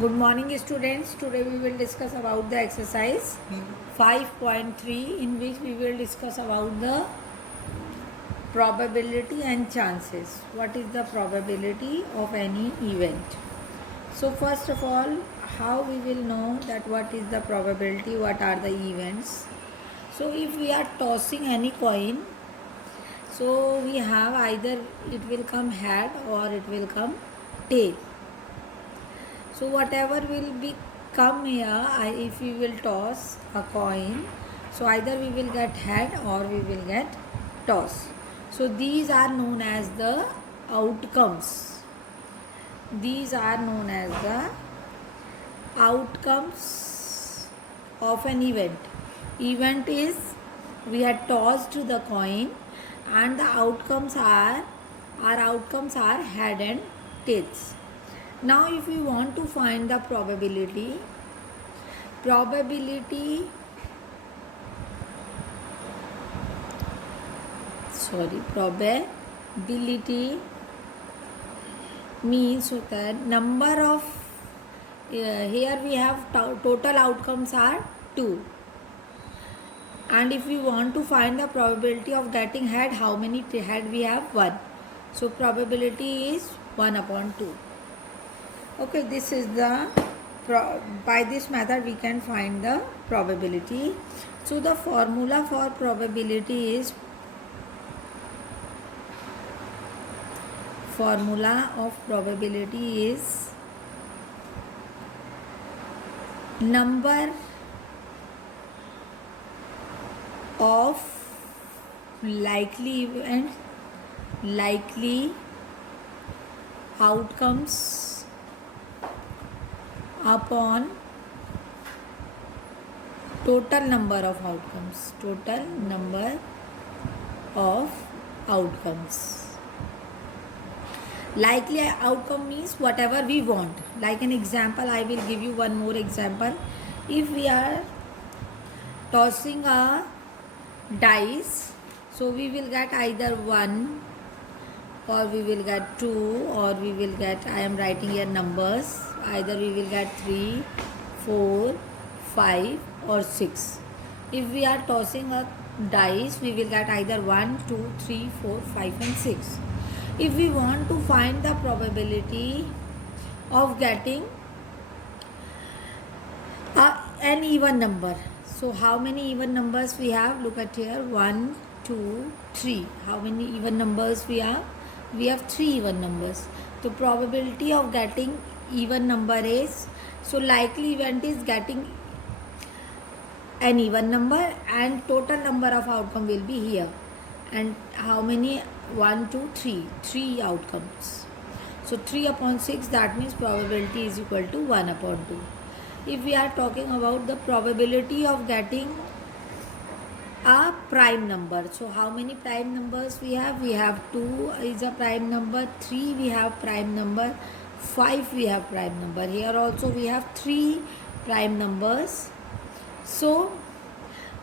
Good morning students. Today we will discuss about the exercise 5.3 in which we will discuss about the probability and chances. What is the probability of any event? So first of all, how we will know that what is the probability, what are the events? So if we are tossing any coin, so we have either it will come head or it will come tail. So whatever will be come here, if we will toss a coin, so either we will get head or we will get toss. So these are known as the outcomes. These are known as the outcomes of an event. Event is we had tossed the coin and the outcomes are our outcomes are head and tails. Now if we want to find the probability means होता है number of here we have total outcomes are 2 and if we want to find the probability of getting head, how many head we have? 1. So probability is 1 upon 2. Okay, this is the by this method we can find the probability. So the formula for probability is number of likely outcomes upon total number of outcomes. Likely outcome means whatever we want. Like an example, I will give you one more example. If we are tossing a dice, so we will get either 1 or we will get 2 or we will get, I am writing here numbers, either we will get 3, 4, 5 or 6. If we are tossing a dice, we will get either 1, 2, 3, 4, 5 and 6. If we want to find the probability of getting an even number, so how many even numbers we have? Look at here, 1, 2, 3. How many even numbers we have? We have 3 even numbers. The probability of getting even number is, so likely event is getting an even number and total number of outcome will be here. And how many? 1, 2, 3. 3 outcomes. So 3 upon 6, that means probability is equal to 1 upon 2. If we are talking about the probability of getting a prime number, so how many prime numbers we have? We have 2 is a prime number, 3 we have prime number, 5 we have prime number. Here also we have 3 prime numbers. So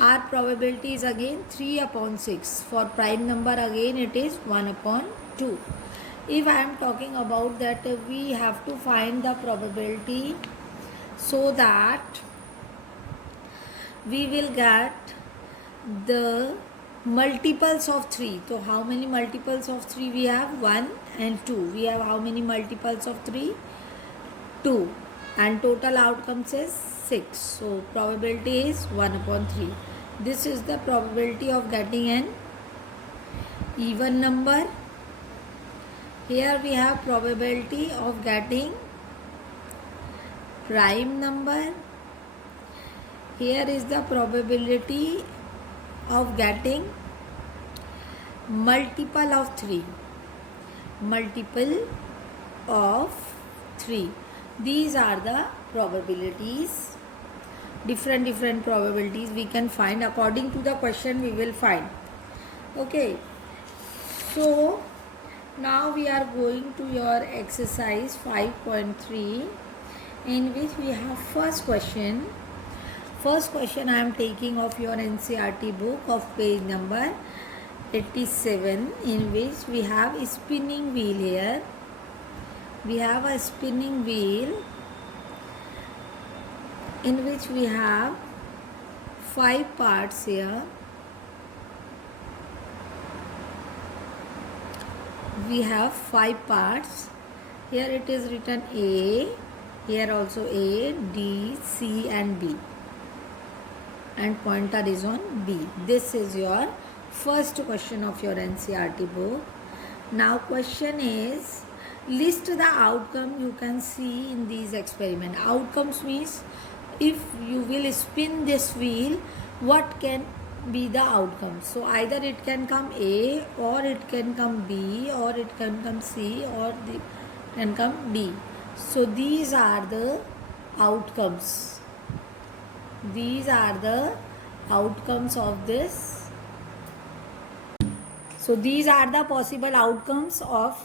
our probability is again 3 upon 6. For prime number again it is 1 upon 2. If I am talking about that we have to find the probability so that we will get the multiples of 3. So how many multiples of 3 we have? 1 and 2. We have how many multiples of 3? 2. And total outcomes is 6. So probability is 1 upon 3. This is the probability of getting an even number. Here we have probability of getting prime number. Here is the probability of getting multiple of 3. These are the probabilities. Different probabilities we can find according to the question we will find. Okay, so now we are going to your exercise 5.3 in which we have first question I am taking of your NCERT book of page number 87, in which we have a spinning wheel. Here we have a spinning wheel in which we have 5 parts here. We have 5 parts. Here it is written A, here also A, D, C and B, and pointer is on B. This is your first question of your NCERT book. Now question is, list the outcome you can see in these experiment. Outcomes means if you will spin this wheel, what can be the outcome? So either it can come A, or it can come B, or it can come C, or it can come D. So these are the outcomes. These are the outcomes of this. So these are the possible outcomes of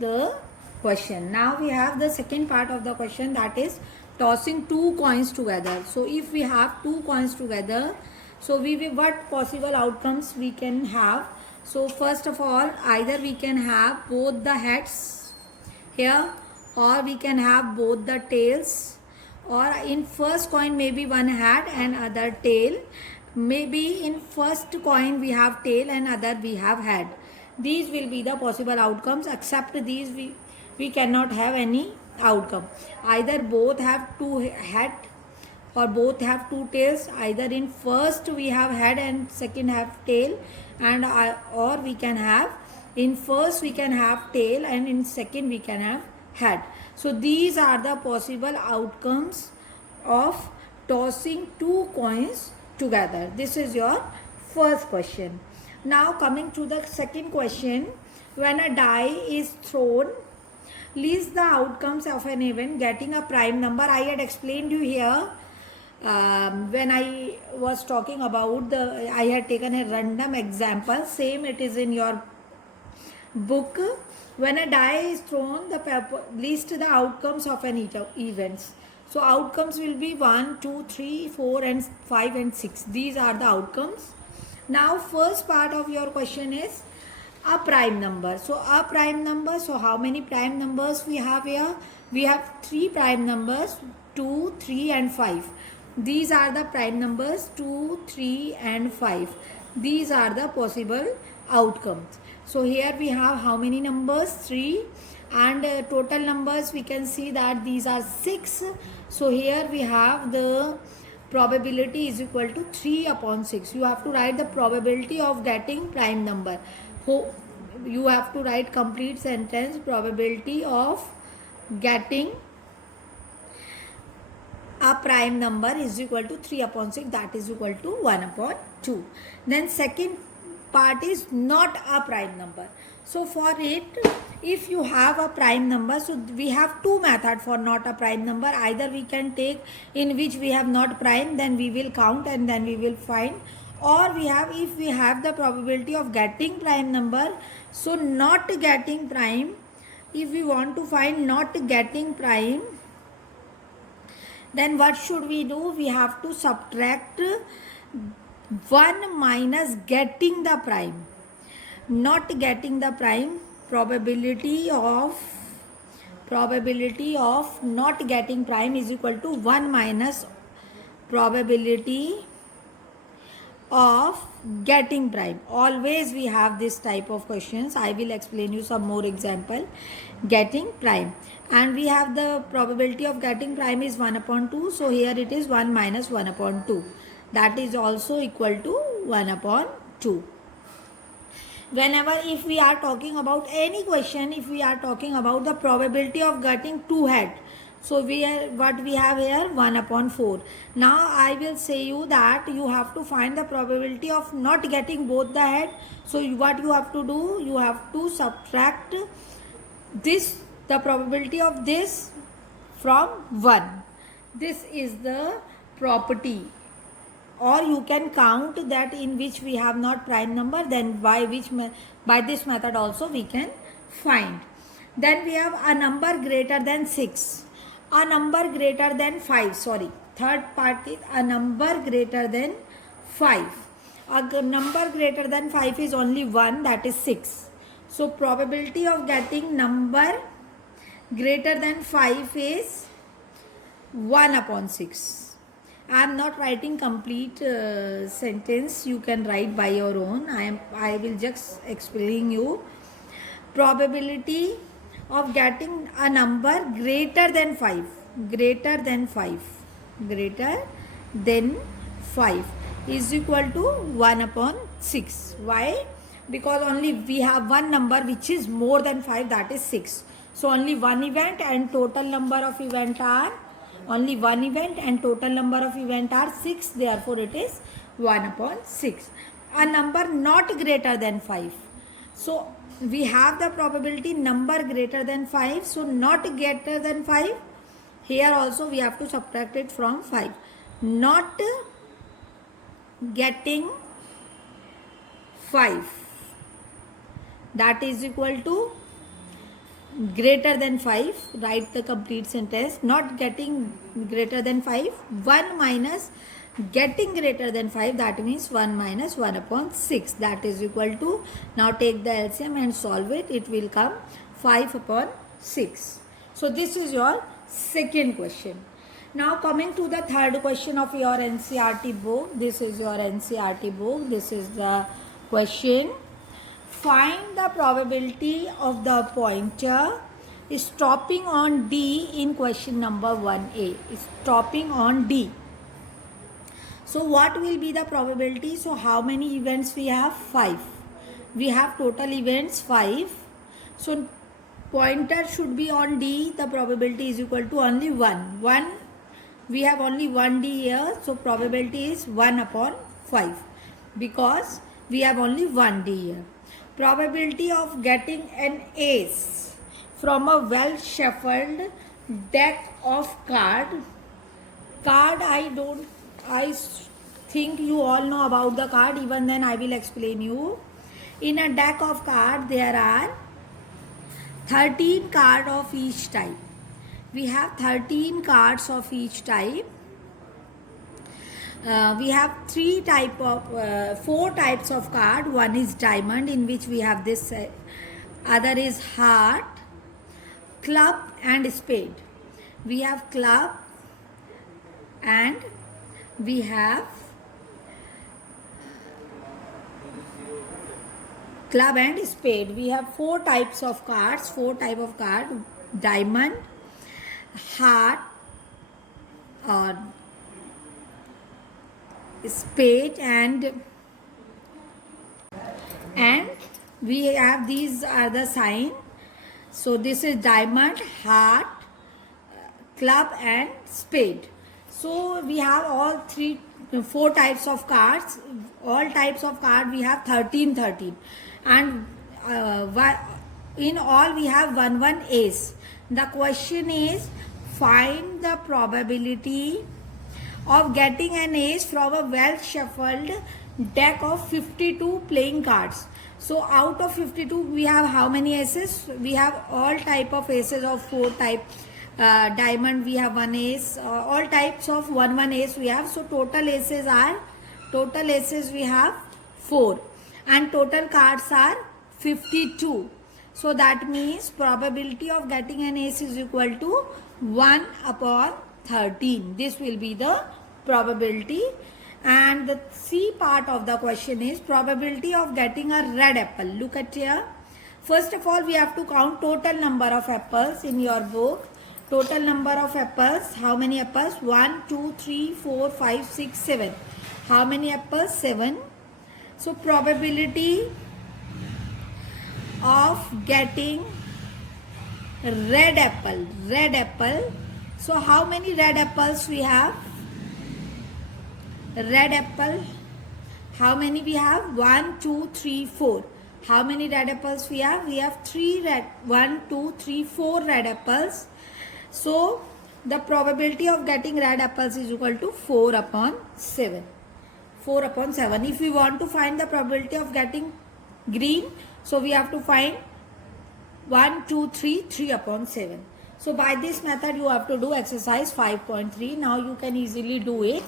the question. Now we have the second part of the question, that is tossing 2 coins together. So if we have 2 coins together, so what possible outcomes we can have? So first of all, either we can have both the heads here, or we can have both the tails, or in first coin maybe one head and other tail. Maybe in first coin we have tail and other we have head. These will be the possible outcomes. Except these we cannot have any outcome. Either both have 2 head or both have 2 tails. Either in first we have head and second have tail, and or we can have in first we can have tail and in second we can have head. So these are the possible outcomes of tossing 2 coins together. This is your first question. Now coming to the second question, when a die is thrown, list the outcomes of an event getting a prime number. I had explained you here when I was talking about I had taken a random example. Same it is in your book. When a die is thrown, list the outcomes of an events. So outcomes will be 1, 2, 3, 4 and 5 and 6. These are the outcomes. Now first part of your question is a prime number. So a prime number, so how many prime numbers we have here? We have 3 prime numbers, 2, 3 and 5. These are the prime numbers 2, 3 and 5. These are the possible outcomes. So here we have how many numbers? 3, and total numbers we can see that these are 6. So here we have the probability is equal to 3 upon 6. You have to write the probability of getting prime number. You have to write complete sentence, probability of getting a prime number is equal to 3 upon 6, that is equal to 1 upon 2. Then second part is not a prime number. So for it, if you have a prime number, so we have 2 methods for not a prime number. Either we can take in which we have not prime, then we will count and then we will find. Or we have, if we have the probability of getting prime number, so not getting prime, if we want to find not getting prime, then what should we do? We have to subtract 1 minus getting the prime. Not getting the prime, probability of not getting prime is equal to 1 minus probability of getting prime. Always we have this type of questions. I will explain you some more example. Getting prime, and we have the probability of getting prime is 1 upon 2. So here it is 1 minus 1 upon 2. That is also equal to 1 upon 2. Whenever if we are talking about any question, if we are talking about the probability of getting 2 head, so what we have here 1 upon 4. Now I will say you that you have to find the probability of not getting both the head. So what you have to do, you have to subtract this, the probability of this, from 1. This is the property. Or you can count that in which we have not prime number, then by this method also we can find. Then we have a number greater than 6, a number greater than 5, third part is a number greater than 5. A number greater than 5 is only 1, that is 6. So probability of getting number greater than 5 is 1 upon 6. I am not writing complete sentence. You can write by your own. I will just explain you. Probability of getting a number greater than 5, greater than 5, greater than 5 is equal to 1 upon 6. Why? Because only we have one number which is more than 5, that is 6. So only one event and total number of event are only one event and total number of event are 6. Therefore it is 1 upon 6. A number not greater than 5. So we have the probability number greater than 5. So not greater than 5. Here also we have to subtract it from 5. Not getting 5, that is equal to greater than 5. Write the complete sentence. Not getting greater than 5. 1 minus getting greater than 5, that means 1 minus 1 upon 6, that is equal to, now take the LCM and solve it. It will come 5 upon 6. So this is your second question. Now coming to the third question of your NCERT book. This is your NCERT book. This is the question. Find the probability of the pointer stopping on D in question number 1A. Stopping on D. So what will be the probability? So how many events we have? 5. We have total events 5. So pointer should be on D. The probability is equal to only 1. We have only 1D here. So probability is 1 upon 5. Because we have only 1D here. Probability of getting an ace from a well shuffled deck of card. I think you all know about the card. Even then I will explain you. In a deck of card there are 13 cards of each type. We have 13 cards of each type. We have 4 types of card. One is diamond, in which we have this. Other is heart, club and spade. We have club and we have club and spade. We have 4 types of cards. 4 type of card: diamond, heart, or spade, and we have, these are the sign. So this is diamond, heart, club and spade. So we have 4 types of cards. All types of card we have 13 and in all we have 1 ace. The question is, find the probability of getting an ace from a well shuffled deck of 52 playing cards. So out of 52 we have how many aces? We have all type of aces of 4 type. Diamond we have 1 ace. All types of 1 ace we have. So total aces we have 4 and total cards are 52. So that means probability of getting an ace is equal to 1 upon 13. This will be the probability. And the C part of the question is probability of getting a red apple. Look at here. First of all, we have to count total number of apples in your book. Total number of apples. How many apples? 1, 2, 3, 4, 5, 6, 7. How many apples? 7. So probability of getting red apple. So how many red apples we have? Red apple. How many we have? 1, 2, 3, 4. How many red apples we have? We have 1, 2, 3, 4 red apples. So the probability of getting red apples is equal to 4 upon 7. 4 upon 7. If we want to find the probability of getting green, so we have to find 1, 2, 3, 3 upon 7. So by this method you have to do exercise 5.3. Now you can easily do it.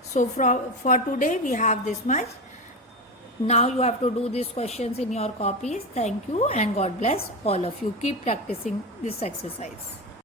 So for today we have this much. Now you have to do these questions in your copies. Thank you and God bless all of you. Keep practicing this exercise.